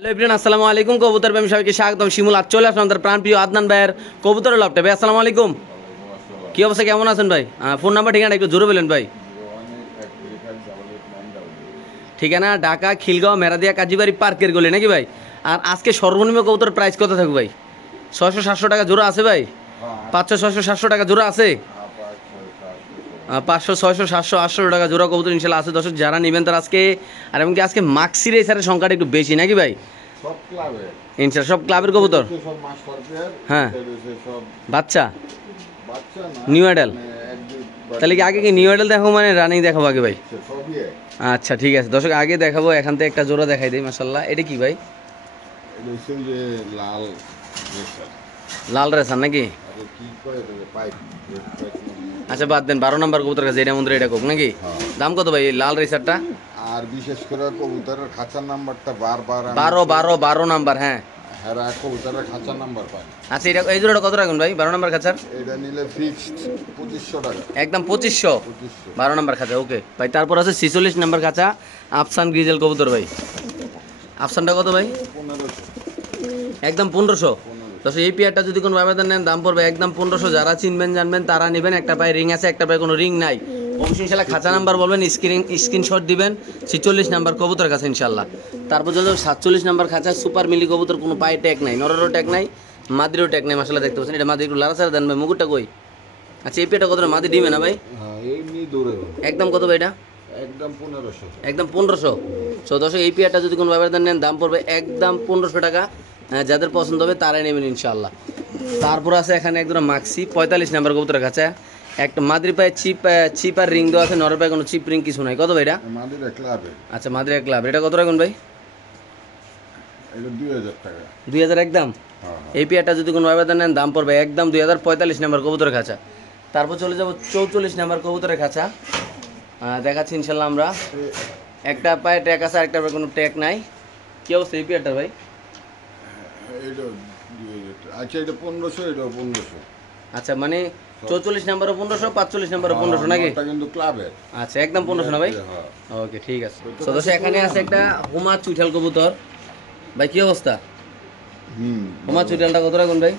Hello everyone, আসসালামু আলাইকুম। কবুতর প্রেমী সবাইকে স্বাগতম। শিমুল আজ চলে আসলাম আমাদের প্রাণপ্রিয় আদনান ভাইয়ের কবুতরের লফটে। ভাই আসসালামু আলাইকুম, কি অবস্থা, কেমন আছেন ভাই? ফোন নাম্বার ঠিকানা একটু জোরে বলেন ভাই। ঠিকানা ঢাকা খিলগাঁও মেরাদিয়া কাজীবাড়ি পার্কের গলি নাকি ভাই? আর আজকে সর্বনিম্ন কবুতর প্রাইস কত থাকবে ভাই? 600-700 টাকা জোড়া আছে ভাই? 500-600-700 টাকা জোড়া আছে? 500-600-700-800 টাকা জোড়া কবুতর ইনশাল্লাহ আছে। দর্শক যারা নেবেন তারা আজকে, আর এমনকি আজকে মাক্সি রেসারের সংখ্যাটা একটু বেশি নাকি ভাই? ইনশাল্লাহ সব ক্লাবের কবুতর। হ্যাঁ, বাচ্চা নিউ অ্যাডাল। তাহলে কি আগে কি নিউ অ্যাডাল দেখাবো মানে রানিং দেখাবো আগে ভাই? আচ্ছা ঠিক আছে দর্শক, আগে দেখাবো এখান থেকে একটা জোড়া দেখাই দিই। মাশাআল্লাহ, এটা কি ভাই? লাল রেসার নাকি? আচ্ছা বাদ দেন, 12 নম্বর কবুতর কাছে এটা মন্দির এটা কোক নাকি? দাম কত ভাই লাল রেসারটা? আর বিশেষ করে কবুতরের খাঁচার নাম্বারটা বারবার 12 নাম্বার। হ্যাঁ, হেরা কবুতরের খাঁচার নাম্বার পায়। আচ্ছা এটা এই জোড়াটা কত রাখুন ভাই 12 নম্বর খাঁচার? এটা নিলে ফিক্সড 2500 টাকা, একদম 2500। 12 নম্বর খাঁচা ওকে ভাই। তারপর আছে 46 নম্বর খাঁচা আফসান গ্রিজেল কবুতর ভাই। আফসানটা কত ভাই? 1500। একদম 1500। তো এই পেয়ারটা যদি কোনো ব্যবধান নেন দাম পড়বে একদম 1500। যারা চিনবেন জানবেন তারা নেবেন। একটা পায়ে রিং আছে, একটা পায়ে কোনো রিং নাই। অবশ্যই ইনশাল্লাহ খাঁচা নাম্বার বলবেন, স্ক্রিনশট দিবেন 46 নাম্বার কবুতর কাছে ইনশাল্লাহ। তারপর যদি 47 নাম্বার খাঁচা সুপার মিলি কবুতর, কোনো পায়ে ট্যাগ নাই, নরেরও ট্যাগ নাই, মাদিরও ট্যাগ নাই। মাশাআল্লাহ দেখতে পাচ্ছেন, এটা মাদি একটু লাড়াচাড়া দেন ভাই। মুকুটটা কই? আচ্ছা এই পেয়ারটা কত মাদি ডিমে না ভাই? হ্যাঁ এমনি দৌড়ে একদম কত ভাই এটা? একদম 1500। একদম 1500। সো দর্শক এই পেয়ারটা যদি কোনো ব্যবধান নেন দাম পড়বে একদম 1500 টাকা। যাদের পছন্দ হবে তারাই নেবেন ইনশাআল্লাহ। তারপর আছে এখানে একদম মাক্সি 45 নাম্বার কবুতরের কাছে একটা মাদ্রি পায়ে চিপ আর রিং দেওয়া আছে, নরের পায়ে কোনো চিপ রিং কিছু নাই। কত ভাই এটা? মাদিরা ক্লাবে। আচ্ছা মাদ্রিয়া ক্লাব, এটা কত রাখুন ভাই? এটা 2000 টাকা। 2000 একদম। এই পেয়ারটা যদি কোনো ব্যবধান নেন দাম পড়বে একদম 2000। 45 নাম্বার কবুতরের খাঁচা। তারপর চলে যাব 44 নাম্বার কবুতরের খাঁচা। দেখাচ্ছি ইনশাল্লাহ আমরা। একটা পায়ে ট্যাগ আছে, আরেকটা পায়ে কোনো ট্যাগ নাই। কি অবস্থা এই পেয়ারটার ভাই? এটা 2000। আচ্ছা এটা 1500, এটা 1500। আচ্ছা মানে 44 নাম্বারও 1500, 45 নাম্বারও 1500 নাকি? এটা কিন্তু ক্লাবের। আচ্ছা একদম 1500 না ভাই? ওকে ঠিক আছে। সদস্য এখানে আছে একটা হুমা চুইঠাল কবুতর ভাই, কি অবস্থা? হুমা চুইঠালটা কত রাখুন ভাই?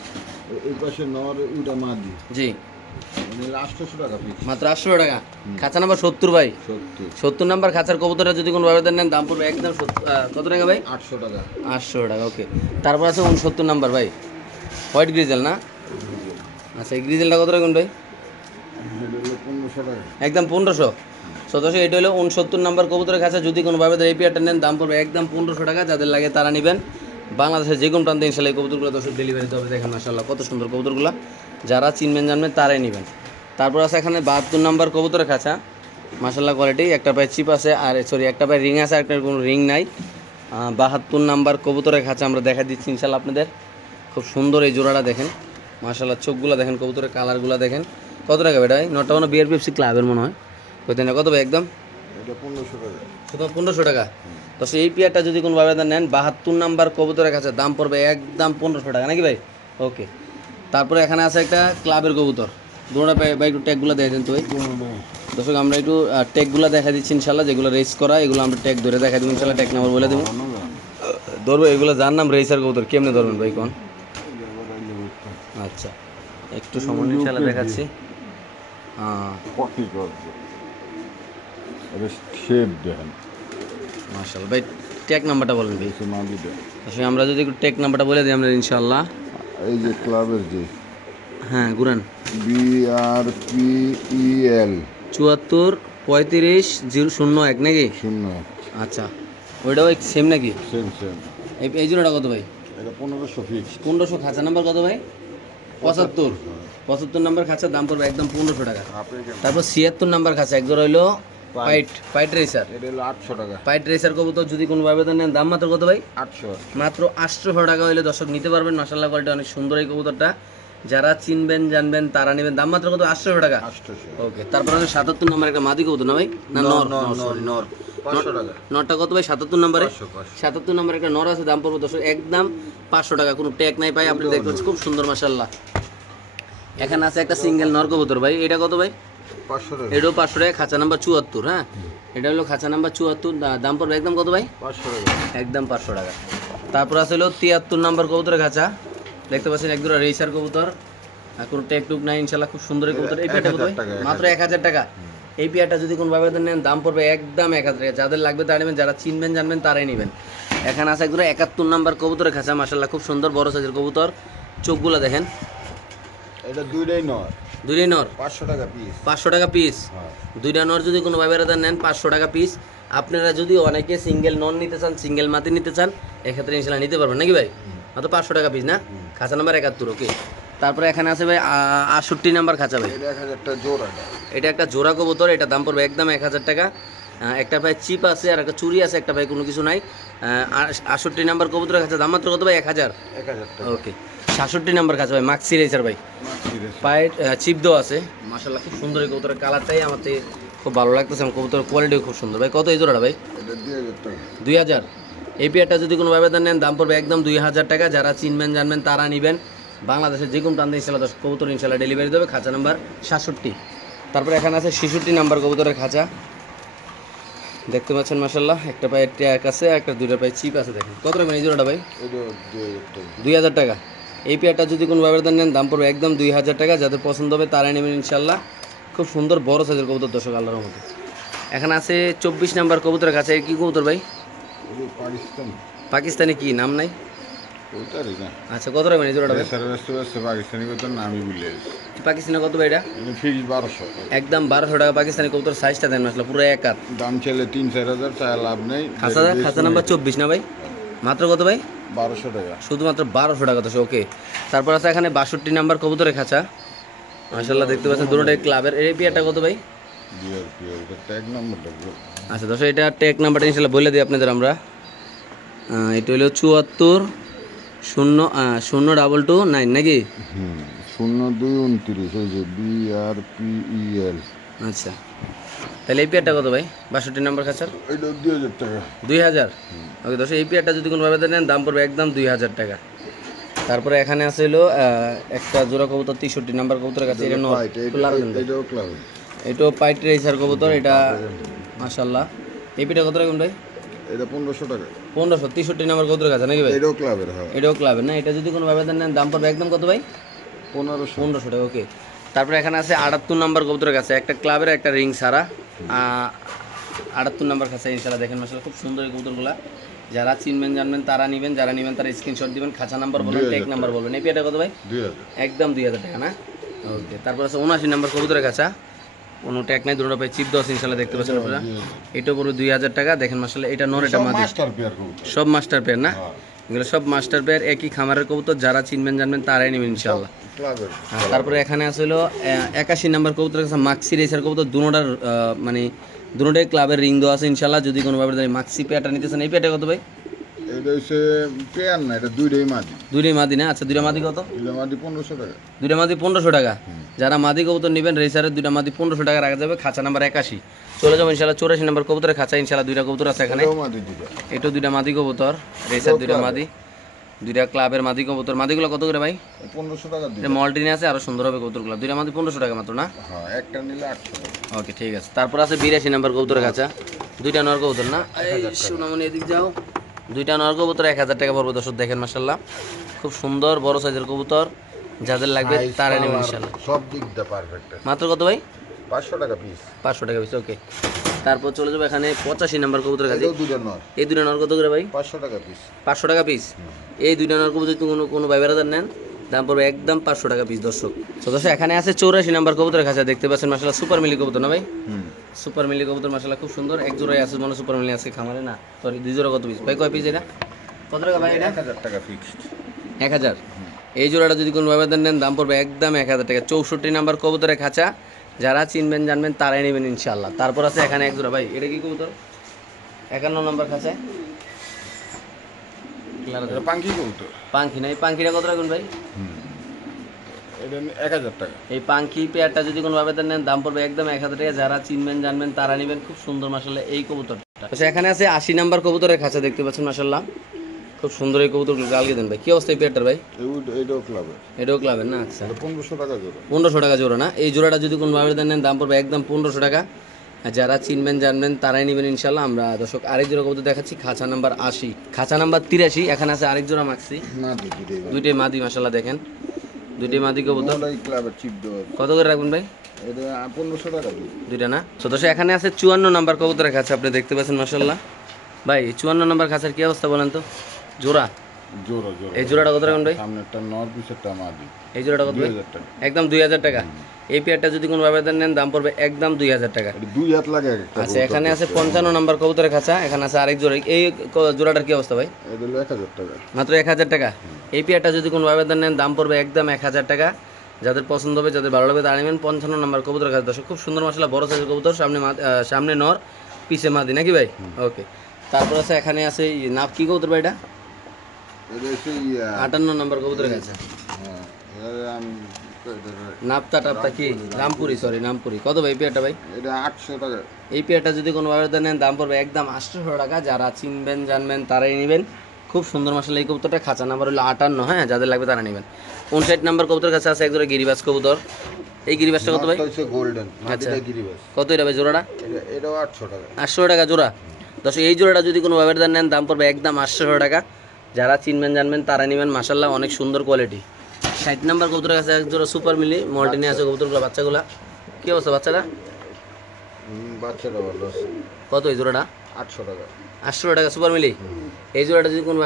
এই পাশে নর, ওটা মাদি। জি মানে 800 টাকা পিস। মাত্র 800 টাকা। খাঁচা নাম্বার 70 ভাই। 70 নাম্বার খাঁচার কবুতরটা যদি কোনো ব্যবধান নেন দাম পড়বে একদম কত টাকা ভাই? 800 টাকা। 800 টাকা ওকে। তারপর আছে 69 নাম্বার ভাই, হোয়াইট গ্রিজেল না? আচ্ছা এই গ্রিজেলটা কত রাখুন ভাই? 1500 টাকা। একদম 1500। সদস্য এটা হলো 69 নাম্বার কবুতরের কাছে যদি কোনো ভাবে এই পেয়ারটা নেন দাম পড়বে একদম 1500 টাকা। যাদের লাগে তারা নেবেন। বাংলাদেশের যে কোনো প্রান্তে ইনশাল্লাহ এই কবুতরগুলো দর্শক ডেলিভারি দেবে। দেখেন মাশাআল্লাহ কত সুন্দর কবুতরগুলো, যারা চিনবেন জানবেন তারাই নেবেন। তারপর আছে এখানে 72 নাম্বার কবুতরের খাঁচা। মাশাআল্লাহ কোয়ালিটি, একটা পায়ে চিপ আছে আর একটা পায়ে রিং আছে, একটা কোনো রিং নাই। 72 নাম্বার কবুতরের খাঁচা আমরা দেখা দিচ্ছি ইনশাল্লাহ আপনাদের। খুব সুন্দর এই জোড়াটা দেখেন মাশাআল্লাহ, চোখগুলো দেখেন, কবুতরের কালারগুলো দেখেন। কত টাকা বেটা ভাই? নটা মানে বিআরপিএফসি ক্লাবের মনে হয় কত না? কত ভাই একদম? এটা 1500 টাকা। শুধু 1500 টাকা। তো এই পেয়ারটা যদি কোনো ব্যবধান নেন 72 নাম্বার কবুতরের কাছে দাম পড়বে একদম 1500 টাকা নাকি ভাই? ওকে। তারপরে এখানে আছে একটা ক্লাবের কবুতর, দুটোটা ভাই একটু ট্যাগগুলো দিয়ে দেন তো ভাই। দর্শক আমরা একটু ট্যাগগুলো দেখা দিচ্ছি ইনশাল্লাহ, যেগুলো রেস করা এগুলো আমরা ট্যাগ ধরে দেখা দেবো ইনশাল্লাহ, ট্যাগ নাম্বার বলে দেবো। ধরবো এগুলো যার নাম রেসার কবুতর, কেমনে ধরবেন ভাই কোন? আচ্ছা একটু সময় ইনশাল্লাহ দেখাচ্ছি। মাশাআল্লাহ ভাই ট্যাগ নাম্বারটা বলেন ভাই। আসলে আমরা যদি একটু ট্যাগ নাম্বারটা বলে দিই আমরা ইনশাআল্লাহ। এই যে ক্লাবের যে হ্যাঁ গুরান BRPEL 74 35 001 নাকি? 01। আচ্ছা ওইটাও সেম নাকি? সেম। এই জোড়াটা কত ভাই? এটা 1500 ফিক্স। 1500। খাঁচা নাম্বার কত ভাই? 75 নাম্বার খাঁচার দাম পড়বে একদম 1500 টাকা। তারপর 76 নাম্বার খাঁচা এক জোড়া হইলো পাইট রেসার, এটা হলো 800 টাকা। পাইট রেসার কবুতর যদি কোনো ব্যবধান নেন দাম মাত্র কত ভাই? 800। মাত্র 800 টাকা হইলে দর্শক নিতে পারবেন। মাশাআল্লাহ কোয়ালিটি অনেক সুন্দর এই কবুতরটা, যারা চিনবেন জানবেন তারা নেবেন। দাম মাত্র কত? 800 টাকা। 800। ওকে। তারপর আছে 77 নাম্বার একটা মাদি কবুতর না ভাই? না নর। 500 টাকা। নরটা কত ভাই 77 নাম্বারে? 77 নাম্বার একটা নর আছে, দাম পড়বে দর্শক একদম 500 টাকা। কোনো ট্যাগ নাই ভাই, আপনি দেখতে পাচ্ছেন খুব সুন্দর মাশাআল্লাহ। এখানে আছে একটা সিঙ্গেল নর কবুতর ভাই, এটা কত ভাই? 500 টাকা। এটাও 500 টাকা। খাঁচা নাম্বার 74। হ্যাঁ এটা হলো খাঁচা নাম্বার 74। দাম পড়বে একদম কত ভাই? 500 টাকা। একদম 500 টাকা। তারপর আছে হলো 73 নম্বর কবুতরের খাঁচা, দেখতে পাচ্ছেন এক জোড়া রেসার কবুতর, আর কোনো টেক টুক নাই ইনশাল্লাহ, খুব সুন্দর এই কবুতর। এই পেয়ারটা কত ভাই? 1000 টাকা, মাত্র 1000 টাকা। এই পেয়ারটা যদি কোনো ভাবে নেন দাম পড়বে একদম 1000 টাকা। যাদের লাগবে তারা নেবেন, যারা চিনবেন জানবেন তারাই নেবেন। এখানে আছে এক জোড়া 71 নম্বর কবুতরের খাঁচা, মাশাআল্লাহ খুব সুন্দর বড় সাইজের কবুতর, চোখগুলো দেখেন। এটা দুইটাই নয়, দুইটাই নর, 500 টাকা পিস। 500 টাকা পিস। হ্যাঁ, দুইটা নর যদি কোনো ভাবে নেন 500 টাকা পিস। আপনারা যদি অনেকে সিঙ্গেল নন নিতে চান, সিঙ্গেল মাটি নিতে চান, এক্ষেত্রে ইনশাল্লাহ নিতে পারবেন নাকি ভাই? মাত্র 500 টাকা পিস না? খাঁচা নাম্বার 71, ওকে। তারপরে এখানে আছে ভাই 68 নাম্বার খাঁচা ভাই। এটা 1000 টাকা জোড়া। এটা একটা জোড়া কবুতর, এটা দাম পড়বে একদম 1000 টাকা। একটা ভাই চিপ আছে আর একটা চুরি আছে, একটা ভাই কোনো কিছু নাই। 68 নাম্বার কবুতরের খাঁচা দাম মাত্র কত ভাই? 1000। 1000 টাকা। ওকে। 67 নাম্বার খাঁচা ভাই, মাক্সি রেসার ভাই, পায়ে চিপ দেওয়া আছে, মাশাআল্লাহ খুব সুন্দর। এই কবুতরের কালারটাই আমার খুব ভালো লাগতেছে, আমার কবুতরের কোয়ালিটিও খুব সুন্দর ভাই। কত এই জোড়াটা ভাই? এটা 2000 টাকা। 2000। এই পেয়ারটা যদি কোনো ভাবে নেন দাম পড়বে একদম 2000 টাকা। যারা চিনবেন জানবেন তারা নেবেন। বাংলাদেশের যে কোনো প্রান্তে ইনশাল্লাহ 10 কবুতর ইনশাল্লাহ ডেলিভারি দেবে। খাঁচা নাম্বার 67। তারপরে এখানে আছে 66 নাম্বার কবুতরের খাঁচা, দেখতে পাচ্ছেন মাশাআল্লাহ, একটা পায়ে ট্যাগ আছে, একটা দুইটা পায়ে চিপ আছে, দেখেন। কত টাকা এই জোড়াটা ভাই? এটা 2000 টাকা। 2000 টাকা। এই পেয়ারটা যদি কোনো ভাবে নেন দাম পড়বে একদম 2000 টাকা। যাদের পছন্দ হবে তারাই নেবেন ইনশাল্লাহ। খুব সুন্দর বড় সাইজের কবুতর, দর্শক আল্লাহর মতো। এখানে আছে 24 নাম্বার কবুতরের কাছে, কি কবুতর ভাই? এটা পাকিস্তানি। পাকিস্তানি, কি নাম নাই? ওইটারই না। আচ্ছা, কত টাকা এই জোড়াটা ভাই? পাকিস্তানি কত নামই মিলে পাকিস্তানি কত ভাই এটা? ফিক্স 1200। একদম 1200 টাকা পাকিস্তানি কবুতর। সাইজটা দেন আসলে পুরো এক হাত। দাম চাইলে 3-4 হাজার, চাই লাভ নেই। খাঁচা নাম্বার 24 না ভাই? মাত্র কত ভাই? 1200 টাকা। শুধুমাত্র 1200 টাকা তো, ওকে। তারপর আছে এখানে 62 নাম্বার কবুতরের খাঁচা, মাশাআল্লাহ দেখতে পাচ্ছেন দুটোটাই ক্লাবের। এই পেয়ারটা কত ভাই? এটা ট্যাগ নাম্বারটা। আচ্ছা দর্শক, এটা ট্যাগ নাম্বারটা ইনশাল্লাহ বলে দিই আপনাদের আমরা। এটা হলো 74 00229 নাকি? 0229, ওই যে BRPEL। আচ্ছা, তাহলে এই পেয়ারটা কত ভাই? 62 নাম্বার খাঁচার এটা 2000 টাকা। 2000। ওকে দর্শক, এই পেয়ারটা যদি কোনোভাবে নেন দাম পড়বে একদম 2000 টাকা। তারপরে এখানে আছে হলো একটা জোড়া কবুতর 63 নাম্বার কবুতরের কাছে, এটা নর। এটাও ক্লাব। এটাও পাইট রেসার কবুতর, এটা মাশাআল্লাহ। এই পেয়ারটা কত রাখবেন ভাই? এটা 1500 টাকা। 1500। 63 নাম্বার কবুতরের কাছে নাকি ভাই? এটাও ক্লাবের। হ্যাঁ, এটাও ক্লাবের না? এটা যদি কোনোভাবে নেন দাম পড়বে একদম কত ভাই? 1500 টাকা, ওকে। তারপরে এখানে আছে 78 নাম্বার কবুতরের কাছে, একটা ক্লাবের একটা রিং সারা, 78 নাম্বার কাছে ইনশাআল্লাহ। দেখেন মাশাআল্লাহ খুব সুন্দর এই কবুতরগুলা। যারা চিনবেন জানবেন তারা নেবেন, যারা নেবেন তারা স্ক্রিনশট দিবেন, খাঁচা নাম্বার বলবেন, টেক নাম্বার বলবেন। এই পেয়ারটা কত ভাই? 2000। একদম 2000 টাকা না? ওকে। তারপর আছে 79 নাম্বার কবুতরের কাছা, কোনো ট্যাগ নাই, দুটো পাই চিপ 10 ইনশাআল্লাহ, দেখতে পাচ্ছেন আপনারা। এটা পুরো 2000 টাকা। দেখেন মাশাআল্লাহ, এটা নর, এটা মাদি, মাস্টার পেয়ার কবুতর। সব মাস্টার পেয়ার না? এগুলো সব মাস্টার পেয়ার, একই খামারের কবুতর। যারা চিনবেন জানবেন তারাই নেবেন ইনশাআল্লাহ। ক্লাবের। হ্যাঁ, তারপরে এখানে আছে হলো 81 নাম্বার কবুতরের কাছে, মাক্সি রেসার কবুতর, দুটোটার মানে দুটোটাই ক্লাবের রিং দেওয়া আছে ইনশাআল্লাহ। যদি কোনোভাবে মাক্সি পেয়ারটা নিতে চান, এই পেয়ারটা কত ভাই? এটা হচ্ছে পেয়ার না, এটা দুইটাই মাদি। দুইটাই মাদি না? আচ্ছা, দুইটা মাদি কত? দুইটা মাদি 1500 টাকা। দুইটা মাদি 1500 টাকা। যারা মাদি কবুতর নেবেন রেসারের, দুইটা মাদি 1500 টাকা রাখা যাবে। খাঁচা নাম্বার 81। চলে যাবো ইনশাআল্লাহ 84 নাম্বার কবুতরের খাঁচা, ইনশাআল্লাহ দুইটা কবুতর আছে এখানে। এটাও মাদি দুইটা। এটাও দুইটা মাদি কবুতর, রেসার দুইটা মাদি, দুইটা ক্লাবের মাদি কবুতর। মাদিগুলো কত করে ভাই? 1500 টাকা দিই। এটা মল্টিনে আছে, আরো সুন্দর হবে কবুতরগুলো। দুইটা মাদি 1500 টাকা মাত্র না? হ্যাঁ, একটা নিলে 800 টাকা। ওকে, ঠিক আছে। তারপর আছে 82 নাম্বার কবুতরের কাছে, দুইটা নর কবুতর না? এই সোনামণি এদিক যাও। দুইটা নর কবুতর 1000 টাকা পড়বে দর্শক। দেখেন মাশাআল্লাহ খুব সুন্দর বড় সাইজের কবুতর। যাদের লাগবে তারা নেবেন ইনশাআল্লাহ। সব দিক দিয়ে পারফেক্ট। মাত্র কত ভাই? 500 টাকা পিস। 500 টাকা পিস, ওকে। তারপর চলে যাবো এখানে 85 নাম্বার কবুতরের কাছে। এটাও দুইটা নর। এই দুইটা নর কত করে ভাই? 500 টাকা পিস। 500 টাকা পিস। এই দুইটা নর কবুতর যদি কোনো ভাই বেড়াদার নেন দাম পড়বে একদম 500 টাকা পিস দর্শক। তো দর্শক এখানে আছে 84 নাম্বার কবুতরের কাছে, দেখতে পাচ্ছেন মাশাআল্লাহ সুপার মিলি কবুতর না ভাই? সুপার মিলি কবুতর মাশাআল্লাহ খুব সুন্দর। এক জোড়াই আছে মনে সুপার মিলি আছে খামারে না? সরি, দুই জোড়া কত পিস ভাই? কয় পিস এটা? কত টাকা ভাই এটা? 1000 টাকা ফিক্সড। 1000। এই জোড়াটা যদি কোনো ভাবে নেন দাম পড়বে একদম 1000 টাকা। 64 নাম্বার কবুতরের খাঁচা, যারা চিনবেন জানবেন তারাই নেবেন ইনশাআল্লাহ। তারপর আছে এখানে এক জোড়া ভাই, এটা কি কবুতর? 51 নাম্বার খাঁচা, এটা পাঙ্কি কবুতর। পাঙ্খি না? এই পাঙ্খিটা কত রাখবেন ভাই? এটা 1000 টাকা। এই পাঙ্খি পেয়ারটা যদি কোনো ভাবে নেন দাম পড়বে একদম 1000 টাকা। যারা চিনবেন জানবেন তারা নেবেন। খুব সুন্দর মাশাআল্লাহ এই কবুতরটা। আচ্ছা, এখানে আছে 80 নাম্বার কবুতরের খাঁচা, দেখতে পাচ্ছেন মাশাআল্লাহ খুব সুন্দর এই কবুতরগুলো। আলগে দেন ভাই, কি অবস্থা এই পেয়ারটার ভাই? এটাও ক্লাবের। এটাও ক্লাবের না? আচ্ছা, 1500 টাকা জোড়া। 1500 টাকা জোড়া না? এই জোড়াটা যদি কোনো ভাবে নেন দাম পড়বে একদম 1500 টাকা। আর যারা চিনবেন জানবেন তারাই নেবেন ইনশাল্লাহ। আমরা দর্শক আরেক জোড়া কবুতর দেখাচ্ছি, খাঁচা নাম্বার 80, খাঁচা নাম্বার 83। এখানে আছে আরেক জোড়া মাক্সি, দুইটাই মাদি মাশাল্লাহ দেখেন, দুইটাই মাদি কবুতর। কত করে রাখবেন ভাই? এটা 1500 টাকা দুইটা না? তো দর্শক এখানে আছে 54 নাম্বার কবুতরের খাঁচা, আপনি দেখতে পাচ্ছেন মাশাল্লাহ। ভাই 54 নাম্বার খাঁচার কি অবস্থা বলেন তো? জোড়া জোড়া জোড়া। এই জোড়াটা কত রাখবেন ভাই? সামনেরটা নর, পিছেরটা মাদি। এই জোড়াটা কত ভাই? 2000 টাকা। একদম 2000 টাকা। এই পেয়ারটা যদি কোনো ব্যবধান নেন দাম পড়বে একদম 2000 টাকা। এটা 2 হাত লাগে একটা। আচ্ছা এখানে আছে 55 নাম্বার কবুতরের খাঁচা, এখানে আছে আরেক জোড়া। এই জোড়াটার কি অবস্থা ভাই? এটা হলো 1000 টাকা। মাত্র 1000 টাকা। এই পেয়ারটা যদি কোনো ব্যবধান নেন দাম পড়বে একদম 1000 টাকা। যাদের পছন্দ হবে, যাদের ভালো লাগবে তারা নেবেন। 55 নাম্বার কবুতরের খাঁচা দর্শক, খুব সুন্দর মাশাআল্লাহ, বড় সাইজের কবুতর, সামনে নর পিছে মাদি নাকি ভাই? ওকে। তারপর আছে এখানে আছে নাপ কি কবুতর ভাই এটা? এটা সেই 58 নাম্বার কবুতরের খাঁচা। হ্যাঁ, নাপতা টাপতা কি রামপুরি, সরি নামপুরি। কত ভাই এই পেয়ারটা ভাই? এটা 800 টাকা। এই পেয়ারটা যদি কোনো ব্যবধান নেন দাম পড়বে একদম 800 টাকা। যারা চিনবেন জানবেন তারাই নেবেন। খুব সুন্দর মাশাআল্লাহ এই কবুতরটা, খাঁচা নাম্বার হলো 58। হ্যাঁ, যাদের লাগবে তারা নেবেন। 59 নাম্বার কবুতর কাছে আছে একজোড়া গিরিবাজ কবুতর। এই গিরিবাজটা কত ভাই? এটা হচ্ছে গোল্ডেন। আচ্ছা। মাদিটা গিরিবাস। কত এটা ভাই জোড়াটা? এটাও 800 টাকা। 800 টাকা জোড়া। দর্শক এই জোড়াটা যদি কোনো ব্যবধান নেন দাম পড়বে একদম 800 টাকা। যারা চিনবেন জানবেন তারা নেবেন। মাশাআল্লাহ অনেক সুন্দর কোয়ালিটি। 60 নাম্বার কবুতরের কাছে এক জোড়া সুপার মিলি মল্টিনে আছে কবুতরগুলো, বাচ্চাগুলা কি অবস্থা বাচ্চাটা? বাচ্চাটা ভালো আছে। কত এই জোড়াটা? 800 টাকা। 800 টাকা সুপার মিলি। এই জোড়াটা যদি কোনো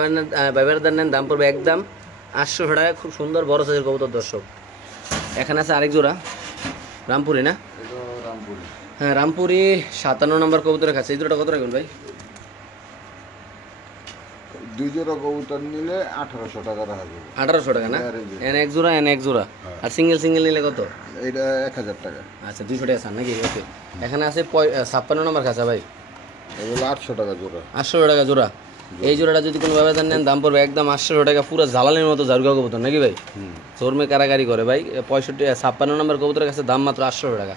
ব্যবধান নেন দাম পড়বে একদম 800 টাকা। খুব সুন্দর বড় সাইজের কবুতর দর্শক। এখানে আছে আরেক জোড়া রামপুরি না? এটা রামপুরি। হ্যাঁ রামপুরি 57 নম্বর কবুতরের কাছে। এই জোড়াটা কত রাখবেন ভাই? 2 জোড়া কবুতর নিলে 1800 টাকা রাখা যাবে। 1800 টাকা না? এন এক জোড়া, এন এক জোড়া। আর সিঙ্গেল সিঙ্গেল নিলে কত? এটা 1000 টাকা। আচ্ছা 200 টাকা ছাড় নাকি? ওকে। এখানে আছে 56 নম্বর কাছে ভাই, এগুলো 800 টাকা জোড়া। 800 টাকা জোড়া। এই জোড়াটা যদি কোনো ব্যবধান নেন দাম পড়বে একদম 800 টাকা। পুরো জালালের মতো জারুগা কবুতর নাকি ভাই? শোরুমে কারাগারি করে ভাই। 56 নম্বর কবুতরের কাছে দাম মাত্র 800 টাকা।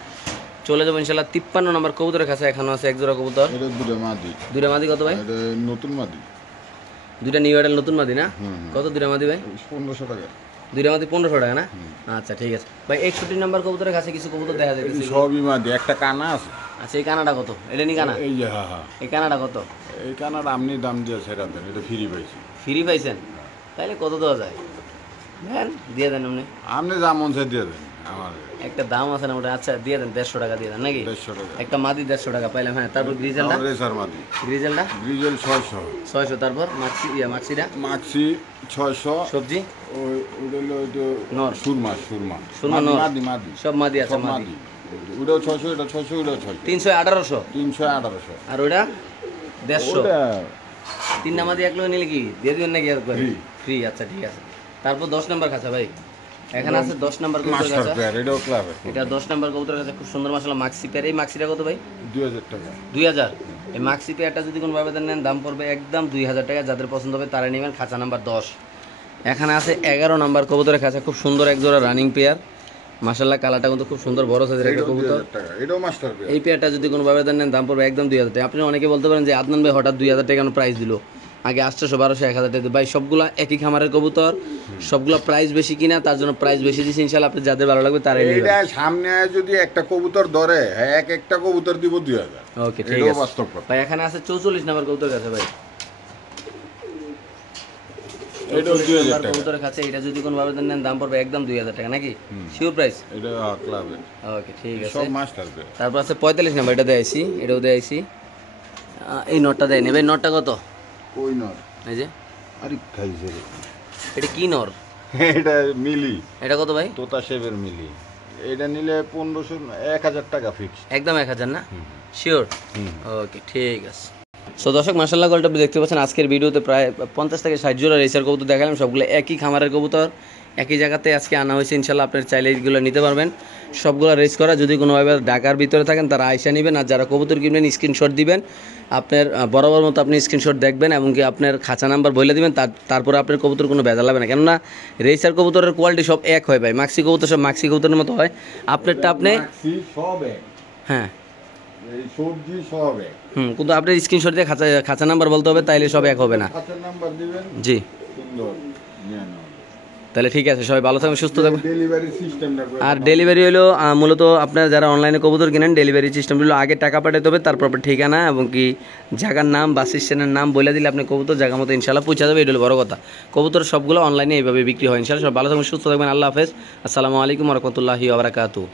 চলে যাবো ইনশাল্লাহ 53 নম্বর কবুতরের কাছে। এখানে আছে এক জোড়া কবুতর, এটা দুটো মাদি। দুইটা মাদি। কত ভাই? এটা নতুন মাদি। দুইটা নিউ এডাল নতুন মাদি না? কত দুইটা মাদি ভাই? 1500 টাকা। দুইটা মাদি 1500 টাকা না? আচ্ছা ঠিক আছে ভাই। 61 নম্বর কবুতরের কাছে কিছু কবুতর দেখা যায়। সবই মাদি, একটা কানা আছে। আচ্ছা এই কানাটা কত? এটা নি কানা? এই যে হ্যাঁ হ্যাঁ, এই কানাটা কত? এই কানাটা আপনি দাম দিয়ে সেটা দেন, এটা ফ্রি পাইছি। ফ্রি পাইছেন? তাইলে কত দেওয়া যায়? দেন, দিয়ে দেন আপনি। আপনি যা মন চাই দিয়ে দেন। আমার একটা দাম আছে না ওটা? আচ্ছা দিয়ে দেন 150 টাকা দিয়ে দেন নাকি? 150 টাকা। একটা মাদি 150 টাকা পাইলাম। হ্যাঁ তারপর গ্রিজেলটা? আমার রেসার মাদি। গ্রিজেলটা গ্রিজেল 600। 600। তারপর মাক্সিটা? মাক্সি 600। সবজি ওটা হলো ওই তো নর সুরমা সুরমা নর মাদি মাদি সব মাদি আছে। সব মাদি মাদি। ওটাও 600, এটা 600, ওটাও 600। 300 1800। 300 1800। আর ওটা 150। ওটা তিনটা মাদি এক লোক নিলে কি দিয়ে দিবেন নাকি? Free। ফ্রি। আচ্ছা ঠিক আছে। তারপর 10 নম্বর খাঁচা ভাই। এখানে আছে 10 নম্বর কবুতর মাস্টার কাছে। পেয়ার, এটাও ক্লাবে। এটা 10 নম্বর কবুতর কাছে খুব সুন্দর মাশাআল্লাহ মাক্সি পেয়ার। এই মাক্সিটা কত ভাই? 2000 টাকা। 2000। এই মাক্সি পেয়ারটা যদি কোনো ব্যবধান নেন দাম পড়বে একদম 2000 টাকা। যাদের পছন্দ হবে তারা নেবেন। খাঁচা নাম্বার 10। এখানে আছে 11 নম্বর কবুতরের খাঁচা, খুব সুন্দর এক জোড়া রানিং পেয়ার মাশাআল্লাহ। কালারটা কিন্তু খুব সুন্দর বড় সাইজের একটা এটাও কবুতর। 2000 টাকা। এটাও মাস্টার পেয়ার। এই পেয়ারটা যদি কোনো ব্যবধান নেন দাম পড়বে একদম 2000 টাকা। আপনি অনেকে বলতে পারেন যে আদনান ভাই হঠাৎ 2000 টাকা কেন প্রাইস দিল? আগে 800 1200 1000 টাকা। ভাই সবগুলা একই খামারের কবুতর, সবগুলা প্রাইস বেশি কিনা, তার জন্য প্রাইস বেশি দিচ্ছি ইনশাআল্লাহ। আপনি যাদের ভালো লাগবে তারাই নেবেন। এটা সামনে যদি একটা কবুতর ধরে, এক একটা কবুতর দিব 2000। ওকে ঠিক এটাও আছে বাস্তব কথা। ভাই। এখানে আছে 44 নম্বর কবুতর কাছে ভাই। এটাও 2000 টাকা। কবুতরের কাছে এটা যদি কোনো ব্যবধান নেন দাম পড়বে একদম 2000 টাকা নাকি? Sure price? এটা ক্লাবে। ওকে ঠিক আছে। সব মাস্টার পেয়ার। তারপর আছে 45 নাম্বার, এটা দেয়াইছি, এটাও দেয়াইছি। এই নটটা দেয় নেবে। নটটা কত? ওই নর। এই যে আরে খাইছে রে। এটা কি নর? এটা মিলি। এটা কত ভাই? তোতা শেপের মিলি। এটা নিলে 1500 1000 টাকা ফিক্স। একদম 1000 না? শিওর? ওকে ঠিক আছে। সো দর্শক মাশাআল্লাহ গল্পটা আপনি দেখতে পাচ্ছেন আজকের ভিডিওতে প্রায় 50 থেকে 60 জোড়া রেসার কবুতর দেখালাম। সবগুলো একই খামারের কবুতর, একই জায়গাতে আজকে আনা হয়েছে ইনশাল্লাহ। আপনার চাইলে এইগুলো নিতে পারবেন। সবগুলো রেস করা। যদি কোনোভাবে ঢাকার ভিতরে থাকেন তারা আইসা নেবেন। আর যারা কবুতর কিনবেন স্ক্রিনশট দিবেন। আপনার বরাবর মতো আপনি স্ক্রিনশট দেখবেন এবং কি আপনার খাঁচা নাম্বার বলে দিবেন। তারপরে আপনার কবুতর কোনো ভেজাল হবে না, কেননা রেসার কবুতরের কোয়ালিটি সব এক হয় ভাই। মাক্সি কবুতর সব মাক্সি কবুতরের মতো হয়। আপনারটা আপনি সব এক। হ্যাঁ এই সবজি সব এক। কিন্তু আপনার স্ক্রিনশট দিয়ে খাঁচা নাম্বার বলতে হবে, তাইলে সব এক হবে না। খাতার নাম্বার দিবেন। জি সুন্দর নিয়ে নাও। তাহলে ঠিক আছে, সবাই ভালো থাকবেন, সুস্থ থাকবেন। ডেলিভারি সিস্টেমটা আর ডেলিভারি হলো মূলত আপনারা যারা অনলাইনে কবুতর কিনেন, ডেলিভারি সিস্টেম হলো আগে টাকা পাঠাতে হবে, তারপর আপনার ঠিকানা এবং কি জায়গার নাম, বাস স্ট্যান্ডের নাম বলে দিলে আপনি কবুতর জায়গা মতো ইনশাল্লাহ পৌঁছে যাবে। এটা হলো বড় কথা। কবুতর সবগুলো অনলাইনে এইভাবে বিক্রি হয় ইনশাল্লাহ। সব ভালো থাকবেন, সুস্থ থাকবেন। আল্লাহ হাফেজ। আসসালামু আলাইকুম রহমতুল্লাহি ওয়া বারাকাতুহু।